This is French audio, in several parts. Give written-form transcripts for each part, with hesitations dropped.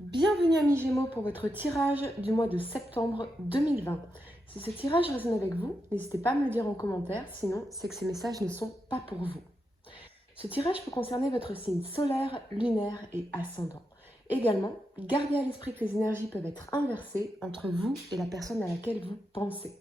Bienvenue amis Gémeaux pour votre tirage du mois de septembre 2020. Si ce tirage résonne avec vous, n'hésitez pas à me le dire en commentaire, sinon c'est que ces messages ne sont pas pour vous. Ce tirage peut concerner votre signe solaire, lunaire et ascendant. Également, gardez à l'esprit que les énergies peuvent être inversées entre vous et la personne à laquelle vous pensez.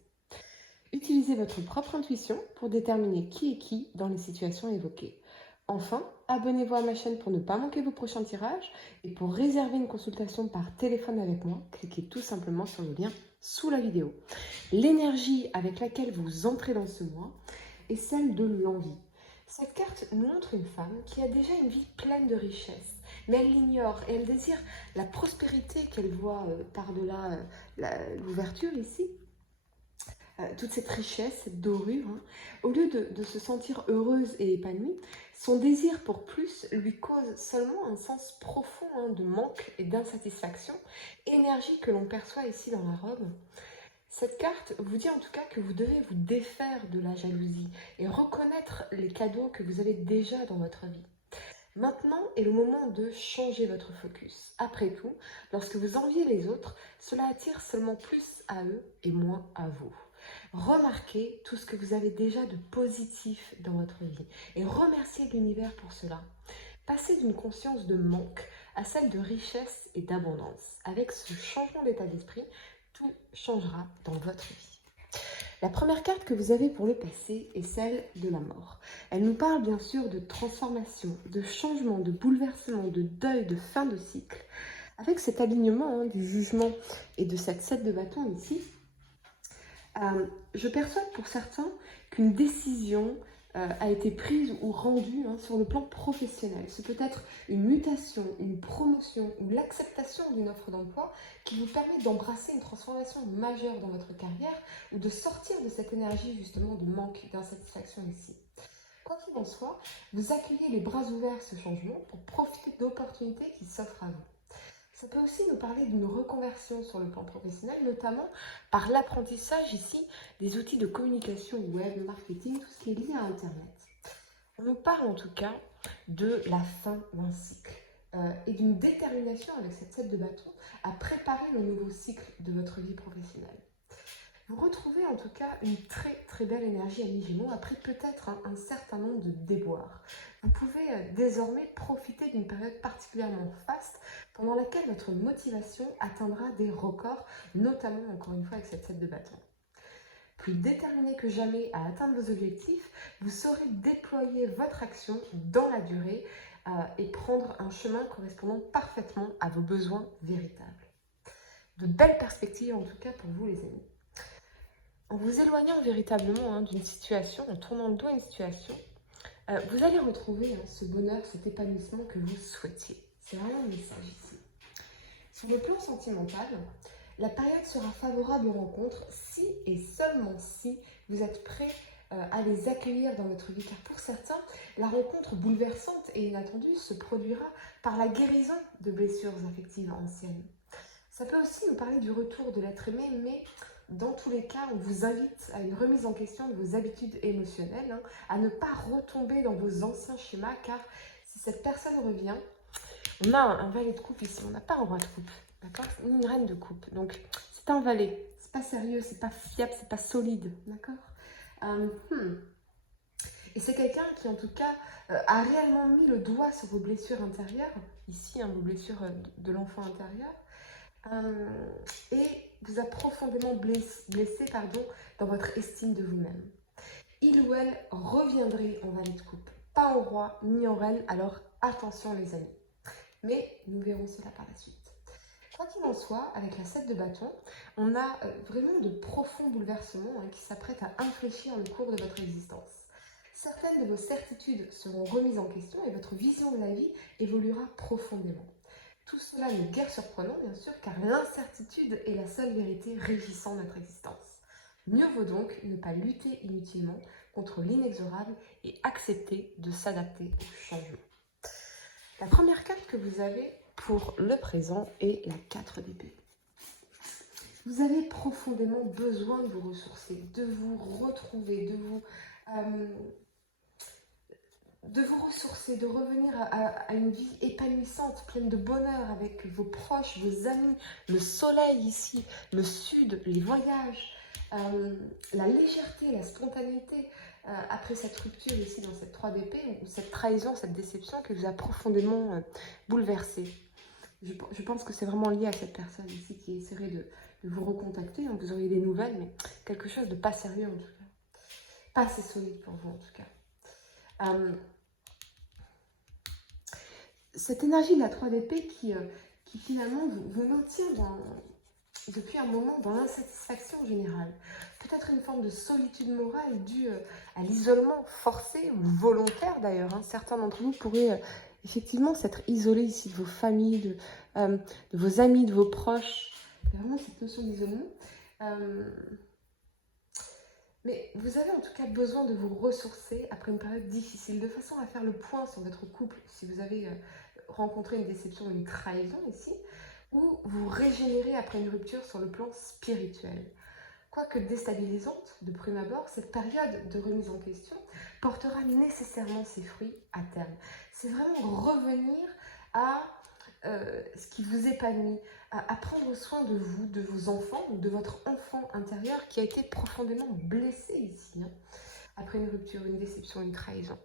Utilisez votre propre intuition pour déterminer qui est qui dans les situations évoquées. Enfin, abonnez-vous à ma chaîne pour ne pas manquer vos prochains tirages et pour réserver une consultation par téléphone avec moi, cliquez tout simplement sur le lien sous la vidéo. L'énergie avec laquelle vous entrez dans ce mois est celle de l'envie. Cette carte nous montre une femme qui a déjà une vie pleine de richesses, mais elle l'ignore et elle désire la prospérité qu'elle voit par-delà l'ouverture ici. Toute cette richesse, cette dorure, au lieu de se sentir heureuse et épanouie, son désir pour plus lui cause seulement un sens profond de manque et d'insatisfaction, énergie que l'on perçoit ici dans la robe. Cette carte vous dit en tout cas que vous devez vous défaire de la jalousie et reconnaître les cadeaux que vous avez déjà dans votre vie. Maintenant est le moment de changer votre focus. Après tout, lorsque vous enviez les autres, cela attire seulement plus à eux et moins à vous. Remarquez tout ce que vous avez déjà de positif dans votre vie et remerciez l'univers pour cela. Passez d'une conscience de manque à celle de richesse et d'abondance. Avec ce changement d'état d'esprit, tout changera dans votre vie. La première carte que vous avez pour le passé est celle de la mort. Elle nous parle bien sûr de transformation, de changement, de bouleversement, de deuil, de fin de cycle. Avec cet alignement du jugement et de cette 7 de bâton ici, je perçois pour certains qu'une décision a été prise ou rendue sur le plan professionnel. C'est peut-être une mutation, une promotion ou l'acceptation d'une offre d'emploi qui vous permet d'embrasser une transformation majeure dans votre carrière ou de sortir de cette énergie justement de manque, d'insatisfaction ici. Quoi qu'il en soit, vous accueillez les bras ouverts ce changement pour profiter d'opportunités qui s'offrent à vous. Ça peut aussi nous parler d'une reconversion sur le plan professionnel, notamment par l'apprentissage ici des outils de communication web, marketing, tout ce qui est lié à Internet. On nous parle en tout cas de la fin d'un cycle et d'une détermination avec cette 7 de bâton à préparer le nouveau cycle de votre vie professionnelle. Vous retrouvez en tout cas une très belle énergie à mi-gémeaux après peut-être un certain nombre de déboires. Vous pouvez désormais profiter d'une période particulièrement faste pendant laquelle votre motivation atteindra des records, notamment encore une fois avec cette 7 de bâton. Plus déterminé que jamais à atteindre vos objectifs, vous saurez déployer votre action dans la durée et prendre un chemin correspondant parfaitement à vos besoins véritables. De belles perspectives en tout cas pour vous les amis. En vous éloignant véritablement d'une situation, en tournant le dos à une situation, vous allez retrouver ce bonheur, cet épanouissement que vous souhaitiez. C'est vraiment le message ici. Sur le plan sentimental, la période sera favorable aux rencontres si et seulement si vous êtes prêt à les accueillir dans votre vie. Car pour certains, la rencontre bouleversante et inattendue se produira par la guérison de blessures affectives anciennes. Ça peut aussi nous parler du retour de l'être aimé, mais dans tous les cas, on vous invite à une remise en question de vos habitudes émotionnelles, à ne pas retomber dans vos anciens schémas, car si cette personne revient, on a un valet de coupe ici, on n'a pas un roi de coupe, d'accord, ni une reine de coupe. Donc, c'est un valet, c'est pas sérieux, c'est pas fiable, c'est pas solide, d'accord. Et c'est quelqu'un qui, en tout cas, a réellement mis le doigt sur vos blessures intérieures, ici, vos blessures de l'enfant intérieur, et vous a profondément blessé dans votre estime de vous-même. Il ou elle reviendrait en valet de coupe, pas en roi ni en reine, alors attention les amis. Mais nous verrons cela par la suite. Quoi qu'il en soit, avec la 7 de bâton, on a vraiment de profonds bouleversements qui s'apprêtent à infléchir le cours de votre existence. Certaines de vos certitudes seront remises en question et votre vision de la vie évoluera profondément. Tout cela n'est guère surprenant, bien sûr, car l'incertitude est la seule vérité régissant notre existence. Mieux vaut donc ne pas lutter inutilement contre l'inexorable et accepter de s'adapter au changement. La première carte que vous avez pour le présent est la 4 d'épée. Vous avez profondément besoin de vous ressourcer, de vous retrouver, de vous ressourcer, de revenir à une vie épanouissante, pleine de bonheur avec vos proches, vos amis, le soleil ici, le sud, les voyages, la légèreté, la spontanéité, après cette rupture ici dans cette 3DP, ou cette trahison, cette déception qui vous a profondément bouleversé. Je pense que c'est vraiment lié à cette personne ici qui essaierait de vous recontacter. Donc vous auriez des nouvelles, mais quelque chose de pas sérieux en tout cas. Pas assez solide pour vous en tout cas. Cette énergie de la 3DP qui finalement vous maintient depuis un moment dans l'insatisfaction générale. Peut-être une forme de solitude morale due à l'isolement forcé ou volontaire d'ailleurs. Hein. Certains d'entre vous pourraient effectivement s'être isolés ici de vos familles, de vos amis, de vos proches. Il y a vraiment cette notion d'isolement. Mais vous avez en tout cas besoin de vous ressourcer après une période difficile, de façon à faire le point sur votre couple, si vous avez rencontré une déception, une trahison ici, ou vous régénérer après une rupture sur le plan spirituel. Quoique déstabilisante de prime abord, cette période de remise en question portera nécessairement ses fruits à terme. C'est vraiment revenir à ce qui vous épanouit, à prendre soin de vous, de vos enfants ou de votre enfant intérieur qui a été profondément blessé ici, hein, après une rupture, une déception, une trahison.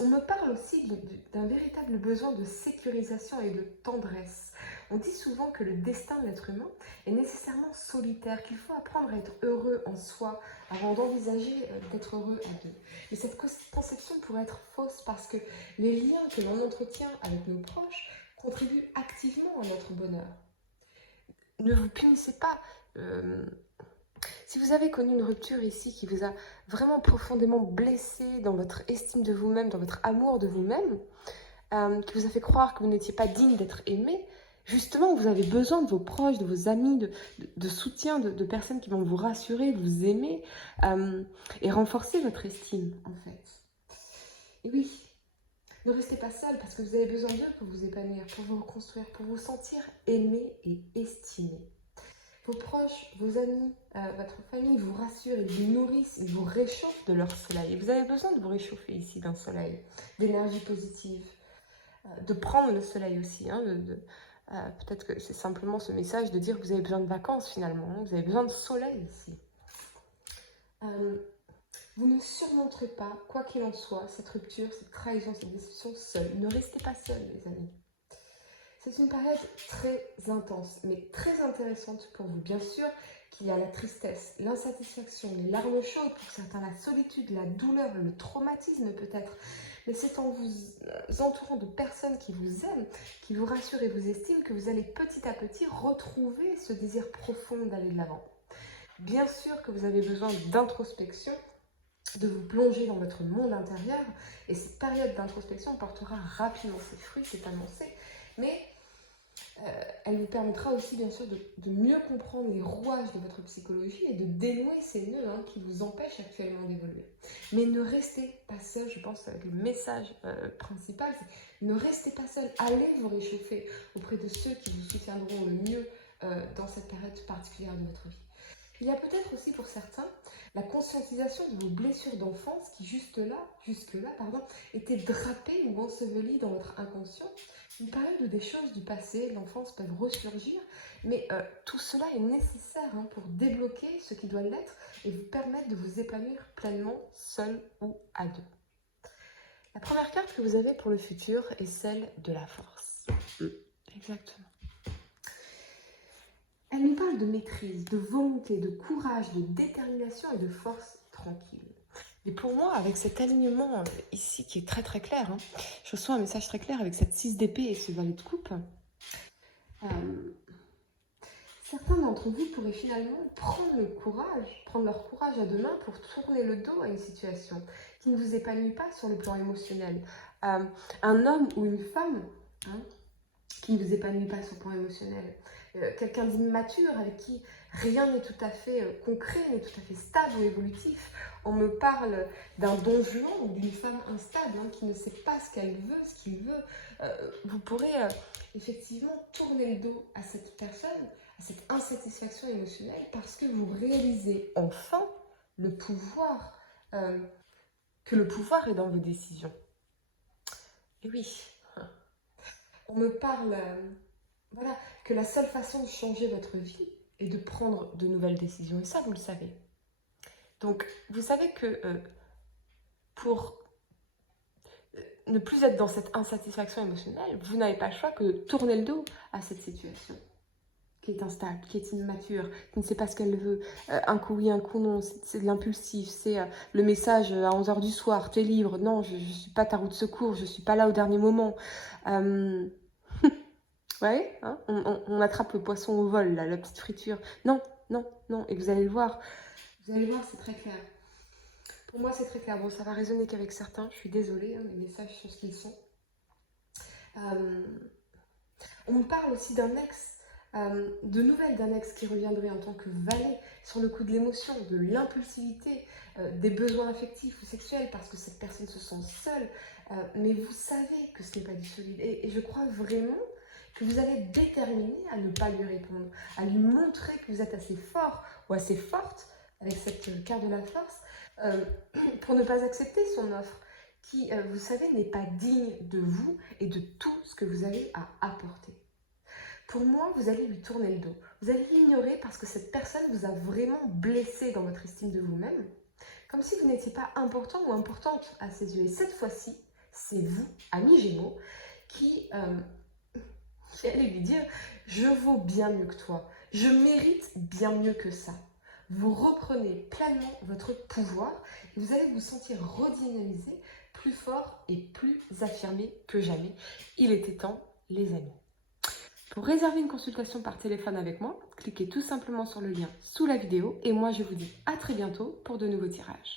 On me parle aussi d'un véritable besoin de sécurisation et de tendresse. On dit souvent que le destin de l'être humain est nécessairement solitaire, qu'il faut apprendre à être heureux en soi avant d'envisager d'être heureux à deux. Mais cette conception pourrait être fausse parce que les liens que l'on entretient avec nos proches contribuent activement à notre bonheur. Ne vous punissez pas. Si vous avez connu une rupture ici qui vous a vraiment profondément blessé dans votre estime de vous-même, dans votre amour de vous-même, qui vous a fait croire que vous n'étiez pas digne d'être aimé, justement, vous avez besoin de vos proches, de vos amis, de soutien, de personnes qui vont vous rassurer, vous aimer et renforcer votre estime, en fait. Et oui, ne restez pas seul parce que vous avez besoin d'eux pour vous épanouir, pour vous reconstruire, pour vous sentir aimé et estimé. Vos proches, vos amis, votre famille vous rassurent, ils vous nourrissent, ils vous réchauffent de leur soleil. Et vous avez besoin de vous réchauffer ici d'un soleil, d'énergie positive, de prendre le soleil aussi. Hein, peut-être que c'est simplement ce message de dire que vous avez besoin de vacances finalement, hein, vous avez besoin de soleil ici. Vous ne surmonterez pas, quoi qu'il en soit, cette rupture, cette trahison, cette déception seule. Ne restez pas seul, les amis. C'est une période très intense, mais très intéressante pour vous. Bien sûr qu'il y a la tristesse, l'insatisfaction, les larmes chaudes, pour certains la solitude, la douleur, le traumatisme peut-être. Mais c'est en vous entourant de personnes qui vous aiment, qui vous rassurent et vous estiment que vous allez petit à petit retrouver ce désir profond d'aller de l'avant. Bien sûr que vous avez besoin d'introspection, de vous plonger dans votre monde intérieur, et cette période d'introspection portera rapidement ses fruits, c'est annoncé, mais elle vous permettra aussi bien sûr de mieux comprendre les rouages de votre psychologie et de dénouer ces nœuds qui vous empêchent actuellement d'évoluer. Mais ne restez pas seul, je pense que le message principal, c'est ne restez pas seul, allez vous réchauffer auprès de ceux qui vous soutiendront le mieux dans cette période particulière de votre vie. Il y a peut-être aussi pour certains la conscientisation de vos blessures d'enfance qui jusque-là, étaient drapées ou ensevelies dans votre inconscient. Une période où des choses du passé, de l'enfance, peuvent ressurgir, mais tout cela est nécessaire pour débloquer ce qui doit l'être et vous permettre de vous épanouir pleinement, seul ou à deux. La première carte que vous avez pour le futur est celle de la force. Exactement. Elle nous parle de maîtrise, de volonté, de courage, de détermination et de force tranquille. Et pour moi, avec cet alignement ici qui est très très clair, je reçois un message très clair avec cette 6 d'épée et ce valet de coupe. Certains d'entre vous pourraient finalement prendre leur courage à deux mains pour tourner le dos à une situation qui ne vous épanouit pas sur le plan émotionnel. Un homme ou une femme qui ne vous épanouit pas sur le plan émotionnel. Quelqu'un d'immature avec qui rien n'est tout à fait concret, n'est tout à fait stable ou évolutif. On me parle d'un don juan ou d'une femme instable qui ne sait pas ce qu'elle veut, ce qu'il veut. Vous pourrez effectivement tourner le dos à cette personne, à cette insatisfaction émotionnelle parce que vous réalisez enfin le pouvoir que le pouvoir est dans vos décisions. Et oui, on me parle, voilà, que la seule façon de changer votre vie est de prendre de nouvelles décisions. Et ça, vous le savez. Donc, vous savez que pour ne plus être dans cette insatisfaction émotionnelle, vous n'avez pas le choix que de tourner le dos à cette situation qui est instable, qui est immature, qui ne sait pas ce qu'elle veut. Un coup oui, un coup non, c'est de l'impulsif, c'est le message à 11 h du soir, t'es libre, non, je ne suis pas ta roue de secours, je ne suis pas là au dernier moment. Ouais, hein, on attrape le poisson au vol, là, la petite friture. Non, non, non, et vous allez le voir, c'est très clair. Pour moi, c'est très clair. Bon, ça va résonner qu'avec certains, je suis désolée, hein, les messages sont ce qu'ils sont. On me parle aussi d'un ex, de nouvelles d'un ex qui reviendrait en tant que valet sur le coup de l'émotion, de l'impulsivité, des besoins affectifs ou sexuels parce que cette personne se sent seule. Mais vous savez que ce n'est pas du solide. Et je crois vraiment que vous allez être déterminé à ne pas lui répondre, à lui montrer que vous êtes assez fort ou assez forte avec cette carte de la force pour ne pas accepter son offre qui, vous savez, n'est pas digne de vous et de tout ce que vous avez à apporter. Pour moi, vous allez lui tourner le dos. Vous allez l'ignorer parce que cette personne vous a vraiment blessé dans votre estime de vous-même, comme si vous n'étiez pas important ou importante à ses yeux. Et cette fois-ci, c'est vous, ami Gémeaux, qui allez lui dire « Je vaux bien mieux que toi, je mérite bien mieux que ça ». Vous reprenez pleinement votre pouvoir et vous allez vous sentir redynamisé, plus fort et plus affirmé que jamais. Il était temps, les amis. Pour réserver une consultation par téléphone avec moi, cliquez tout simplement sur le lien sous la vidéo et moi je vous dis à très bientôt pour de nouveaux tirages.